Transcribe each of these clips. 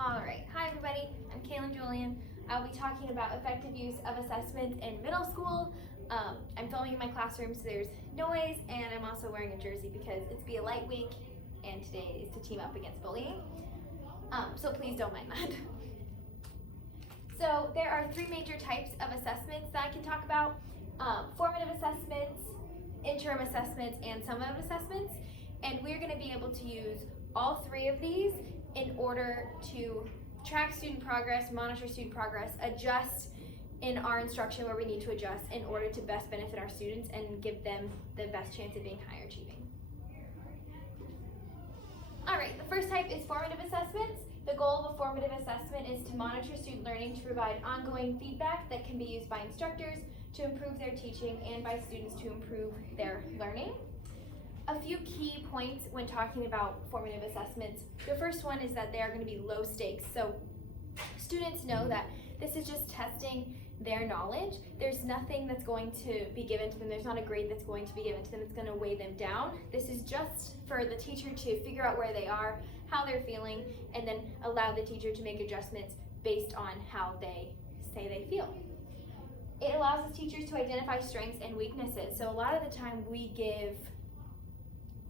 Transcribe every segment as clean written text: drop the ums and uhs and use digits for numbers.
All right, hi everybody, I'm Kaylin Julian. I'll be talking about effective use of assessments in middle school. I'm filming in my classroom, so there's noise, and I'm also wearing a jersey because it's Be a Light Week, and today is to team up against bullying. So please don't mind that. So there are three major types of assessments that I can talk about. Formative assessments, interim assessments, and summative assessments. And we're going to be able to use all three of these in order to track student progress, monitor student progress, adjust in our instruction where we need to adjust in order to best benefit our students and give them the best chance of being higher achieving. All right, the first type is formative assessments. The goal of a formative assessment is to monitor student learning to provide ongoing feedback that can be used by instructors to improve their teaching and by students to improve their learning. A few key points when talking about formative assessments. The first one is that they are going to be low stakes. So students know that this is just testing their knowledge. There's nothing that's going to be given to them. There's not a grade that's going to be given to them that's going to weigh them down. This is just for the teacher to figure out where they are, how they're feeling, and then allow the teacher to make adjustments based on how they say they feel. It allows us teachers to identify strengths and weaknesses. So a lot of the time we give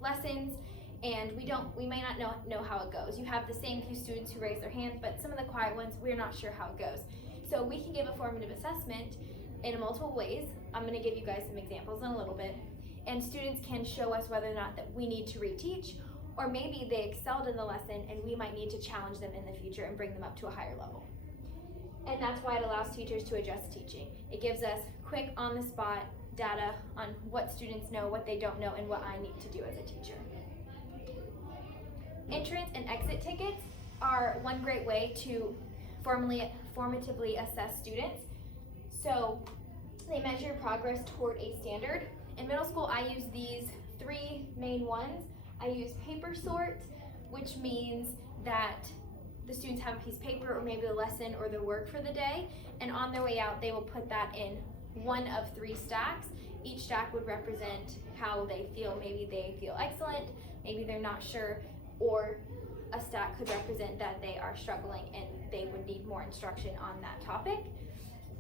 lessons and we may not know how it goes. You have the same few students who raise their hands, but some of the quiet ones, we're not sure how it goes. So we can give a formative assessment in multiple ways. I'm going to give you guys some examples in a little bit. And students can show us whether or not that we need to reteach, or maybe they excelled in the lesson and we might need to challenge them in the future and bring them up to a higher level. And that's why it allows teachers to adjust teaching. It gives us quick on-the-spot data on what students know, what they don't know, and what I need to do as a teacher. Entrance and exit tickets are one great way to formatively assess students. So they measure progress toward a standard. In middle school, I use these three main ones. I use paper sort, which means that the students have a piece of paper or maybe the lesson or the work for the day, and on their way out they will put that in one of three stacks. Each stack would represent how they feel. Maybe they feel excellent, maybe they're not sure, or a stack could represent that they are struggling and they would need more instruction on that topic.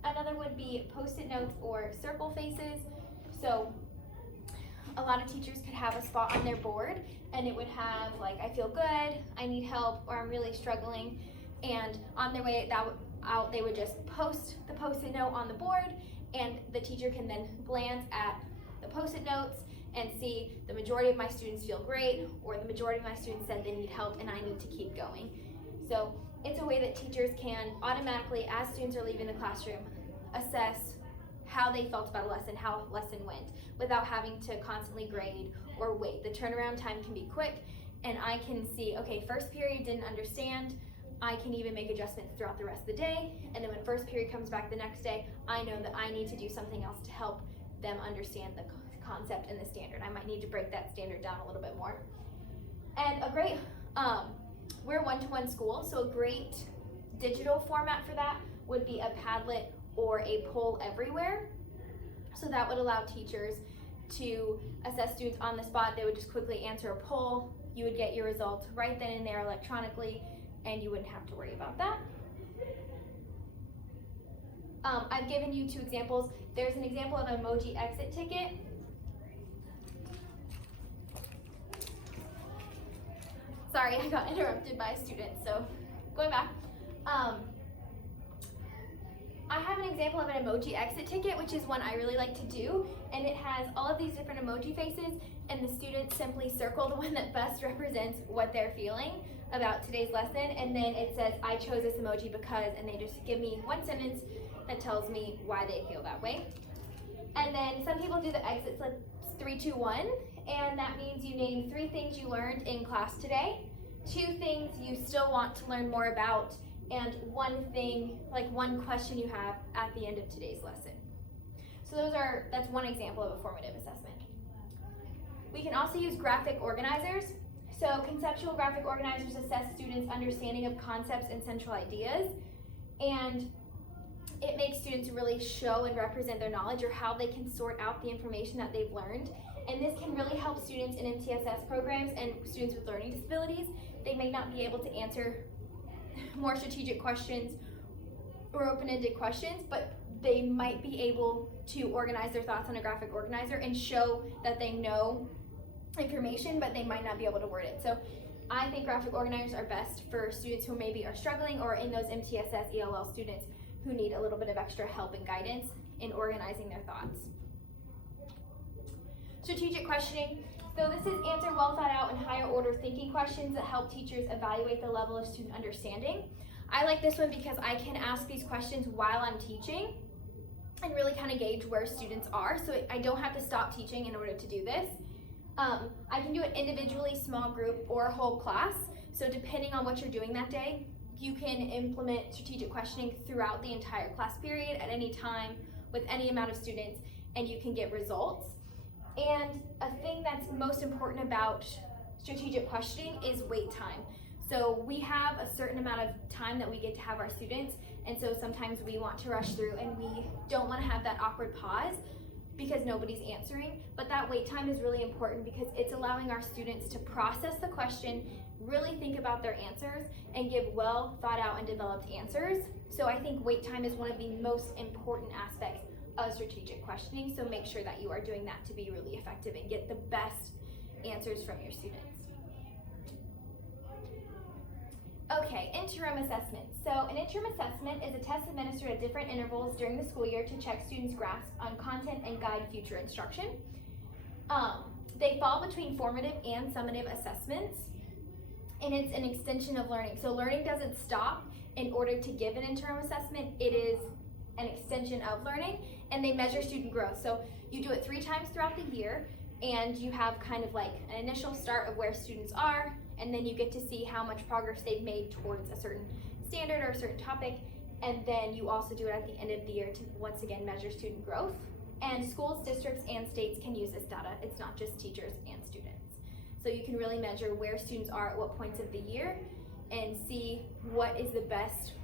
Another would be post-it notes or circle faces. So a lot of teachers could have a spot on their board and it would have like, I feel good, I need help, or I'm really struggling. And on their way out, they would just post the post-it note on the board, and the teacher can then glance at the post-it notes and see the majority of my students feel great, or the majority of my students said they need help and I need to keep going. So it's a way that teachers can automatically, as students are leaving the classroom, assess how they felt about a lesson, how a lesson went, without having to constantly grade or wait. The turnaround time can be quick, and I can see, okay, first period didn't understand, I can even make adjustments throughout the rest of the day, and then when first period comes back the next day, I know that I need to do something else to help them understand the concept and the standard. I might need to break that standard down a little bit more. And a great, we're a one-to-one school, so a great digital format for that would be a Padlet or a poll everywhere. So that would allow teachers to assess students on the spot. They would just quickly answer a poll. You would get your results right then and there electronically, and you wouldn't have to worry about that. I've given you two examples. There's an example of an emoji exit ticket. Sorry, I got interrupted by a student, so going back. I have an example of an emoji exit ticket, which is one I really like to do, and it has all of these different emoji faces, and the students simply circle the one that best represents what they're feeling about today's lesson, and then it says, I chose this emoji because, and they just give me one sentence that tells me why they feel that way. And then some people do the exit slip 3, 2, 1, and that means you name 3 things you learned in class today, 2 things you still want to learn more about, and 1 thing, like 1 question you have at the end of today's lesson. So that's one example of a formative assessment. We can also use graphic organizers. So conceptual graphic organizers assess students' understanding of concepts and central ideas, and it makes students really show and represent their knowledge or how they can sort out the information that they've learned. And this can really help students in MTSS programs and students with learning disabilities. They may not be able to answer more strategic questions or open-ended questions, but they might be able to organize their thoughts on a graphic organizer and show that they know information, but they might not be able to word it. So I think graphic organizers are best for students who maybe are struggling, or in those MTSS ELL students who need a little bit of extra help and guidance in organizing their thoughts. Strategic questioning. So this is answer well thought out and higher order thinking questions that help teachers evaluate the level of student understanding. I like this one because I can ask these questions while I'm teaching and really kind of gauge where students are, so I don't have to stop teaching in order to do this. I can do it individually, small group, or whole class. So depending on what you're doing that day, you can implement strategic questioning throughout the entire class period at any time with any amount of students, and you can get results. And a thing that's most important about strategic questioning is wait time. So we have a certain amount of time that we get to have our students, and so sometimes we want to rush through and we don't want to have that awkward pause because nobody's answering. But that wait time is really important because it's allowing our students to process the question, really think about their answers, and give well thought out and developed answers. So I think wait time is one of the most important aspects of strategic questioning, so make sure that you are doing that to be really effective and get the best answers from your students. Okay, interim assessment. So an interim assessment is a test administered at different intervals during the school year to check students' grasp on content and guide future instruction. They fall between formative and summative assessments, and it's an extension of learning. So learning doesn't stop in order to give an interim assessment. It is an extension of learning, and they measure student growth. So you do it 3 times throughout the year, and you have kind of like an initial start of where students are, and then you get to see how much progress they've made towards a certain standard or a certain topic, and then you also do it at the end of the year to once again measure student growth. And schools, districts, and states can use this data. It's not just teachers and students. So you can really measure where students are at what points of the year and see what is the best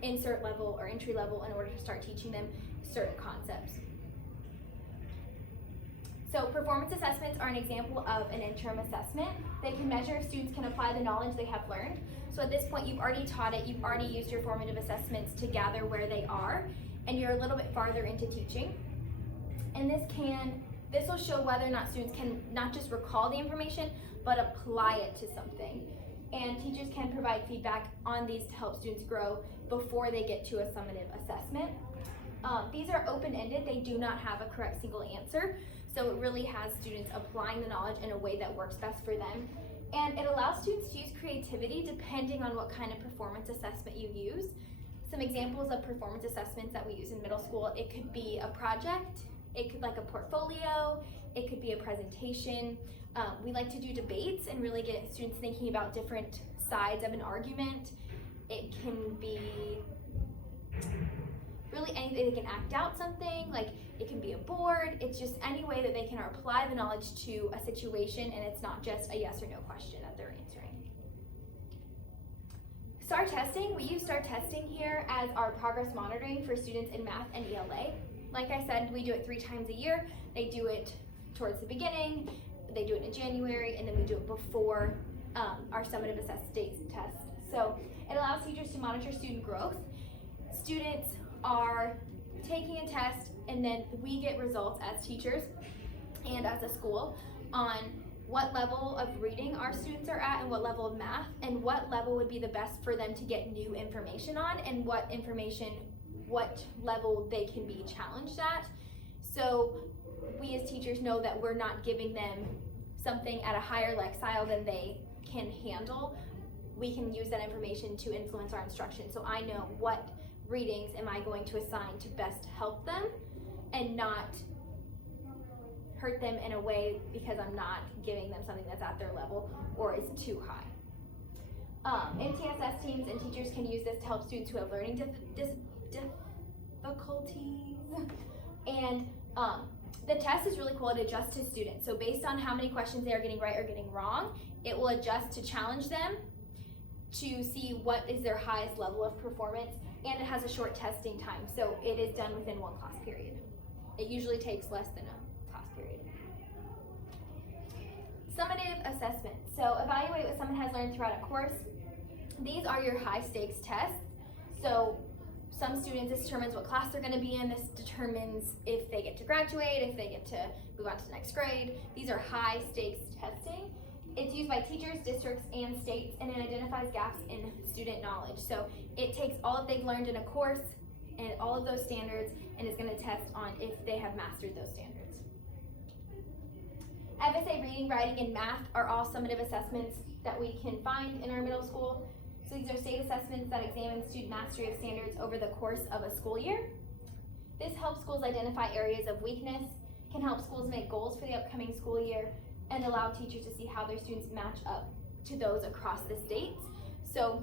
insert level or entry level in order to start teaching them certain concepts. So performance assessments are an example of an interim assessment. They can measure if students can apply the knowledge they have learned. So at this point, you've already taught it, you've already used your formative assessments to gather where they are, and you're a little bit farther into teaching. And this will show whether or not students can not just recall the information, but apply it to something. And teachers can provide feedback on these to help students grow before they get to a summative assessment. These are open-ended. They do not have a correct single answer. So it really has students applying the knowledge in a way that works best for them. And it allows students to use creativity depending on what kind of performance assessment you use. Some examples of performance assessments that we use in middle school: it could be a project, it could like a portfolio, it could be a presentation. We like to do debates and really get students thinking about different sides of an argument. It can be really anything. They can act out something, like it can be a board. It's just any way that they can apply the knowledge to a situation, and it's not just a yes or no question that they're answering. STAR testing, we use STAR testing here as our progress monitoring for students in math and ELA. Like I said, we do it 3 times a year. They do it towards the beginning, they do it in January, and then we do it before our summative dates and tests. So it allows teachers to monitor student growth. Students are taking a test, and then we get results as teachers and as a school on what level of reading our students are at and what level of math, and what level would be the best for them to get new information on, and what level they can be challenged at. So we as teachers know that we're not giving them something at a higher lexile than they can handle. We can use that information to influence our instruction. So I know what readings am I going to assign to best help them and not hurt them in a way because I'm not giving them something that's at their level or is too high. MTSS teams and teachers can use this to help students who have learning difficulties. And the test is really cool. It adjusts to students. So based on how many questions they are getting right or getting wrong, it will adjust to challenge them to see what is their highest level of performance. And it has a short testing time, so it is done within 1 class period. It usually takes less than a class period. Summative assessment. So evaluate what someone has learned throughout a course. these are your high stakes tests. So some students, this determines what class they're going to be in. This determines if they get to graduate, if they get to move on to the next grade. These are high stakes testing. It's used by teachers, districts, and states, and it identifies gaps in student knowledge. So it takes all that they've learned in a course and all of those standards, and is going to test on if they have mastered those standards. FSA reading, writing, and math are all summative assessments that we can find in our middle school. So these are state assessments that examine student mastery of standards over the course of a school year. This helps schools identify areas of weakness, can help schools make goals for the upcoming school year, and allow teachers to see how their students match up to those across the state. So,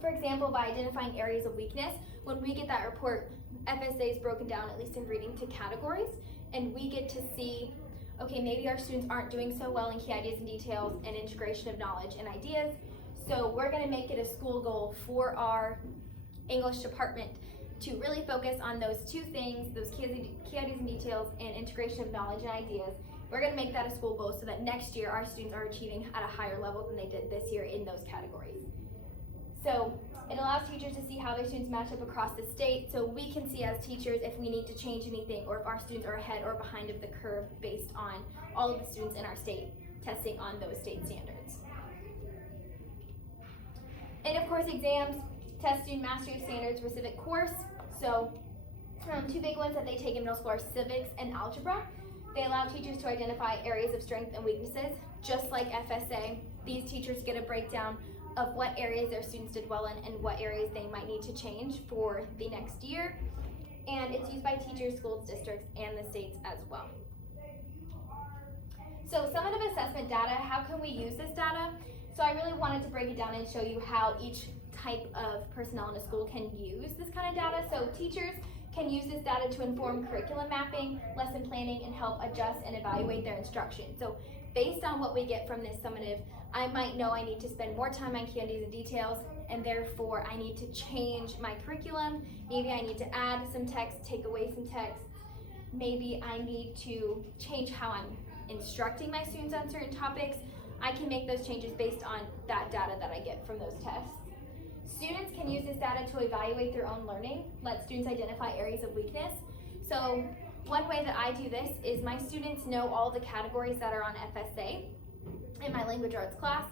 for example, by identifying areas of weakness, when we get that report, FSA is broken down, at least in reading, to categories, and we get to see, okay, maybe our students aren't doing so well in key ideas and details and integration of knowledge and ideas, so we're going to make it a school goal for our English department to really focus on those two things, those key ideas and details and integration of knowledge and ideas. We're going to make that a school goal so that next year our students are achieving at a higher level than they did this year in those categories. So it allows teachers to see how their students match up across the state, so we can see as teachers if we need to change anything or if our students are ahead or behind of the curve based on all of the students in our state testing on those state standards. And of course, exams test student mastery of standards for civic course. So two big ones that they take in middle school are civics and algebra. They allow teachers to identify areas of strength and weaknesses. Just like FSA, these teachers get a breakdown of what areas their students did well in and what areas they might need to change for the next year. And it's used by teachers, schools, districts, and the states as well. So summative assessment data, how can we use this data? So I really wanted to break it down and show you how each type of personnel in a school can use this kind of data. So teachers can use this data to inform curriculum mapping, lesson planning, and help adjust and evaluate their instruction. So based on what we get from this summative, I might know I need to spend more time on key ideas and details, and therefore I need to change my curriculum. Maybe I need to add some text, take away some text. Maybe I need to change how I'm instructing my students on certain topics. I can make those changes based on that data that I get from those tests. Students can use this data to evaluate their own learning, let students identify areas of weakness. So one way that I do this is my students know all the categories that are on FSA in my language arts class,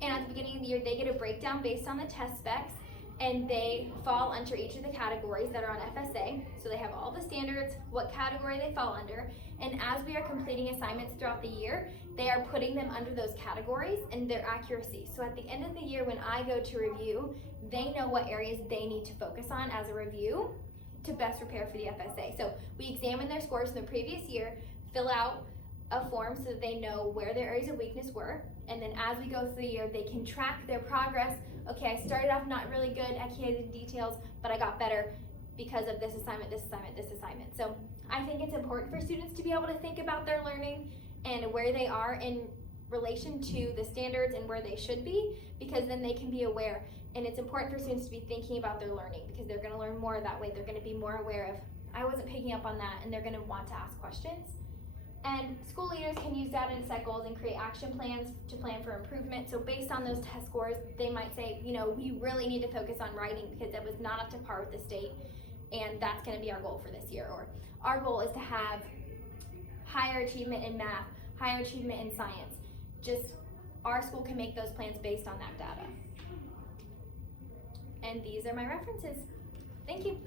and at the beginning of the year they get a breakdown based on the test specs, and they fall under each of the categories that are on FSA. So they have all the standards, what category they fall under, and as we are completing assignments throughout the year, they are putting them under those categories and their accuracy. So at the end of the year when I go to review, they know what areas they need to focus on as a review to best prepare for the FSA. So we examine their scores from the previous year, fill out a form so that they know where their areas of weakness were, and then as we go through the year, they can track their progress. Okay, I started off not really good at key ideas and details, but I got better because of this assignment, this assignment, this assignment. So I think it's important for students to be able to think about their learning and where they are in relation to the standards and where they should be, because then they can be aware. And it's important for students to be thinking about their learning because they're going to learn more that way. They're going to be more aware of, I wasn't picking up on that, and they're going to want to ask questions. And school leaders can use data to set goals and create action plans to plan for improvement. So based on those test scores, they might say, you know, we really need to focus on writing because it was not up to par with the state, and that's going to be our goal for this year. Or our goal is to have higher achievement in math, higher achievement in science. Just our school can make those plans based on that data. And these are my references. Thank you.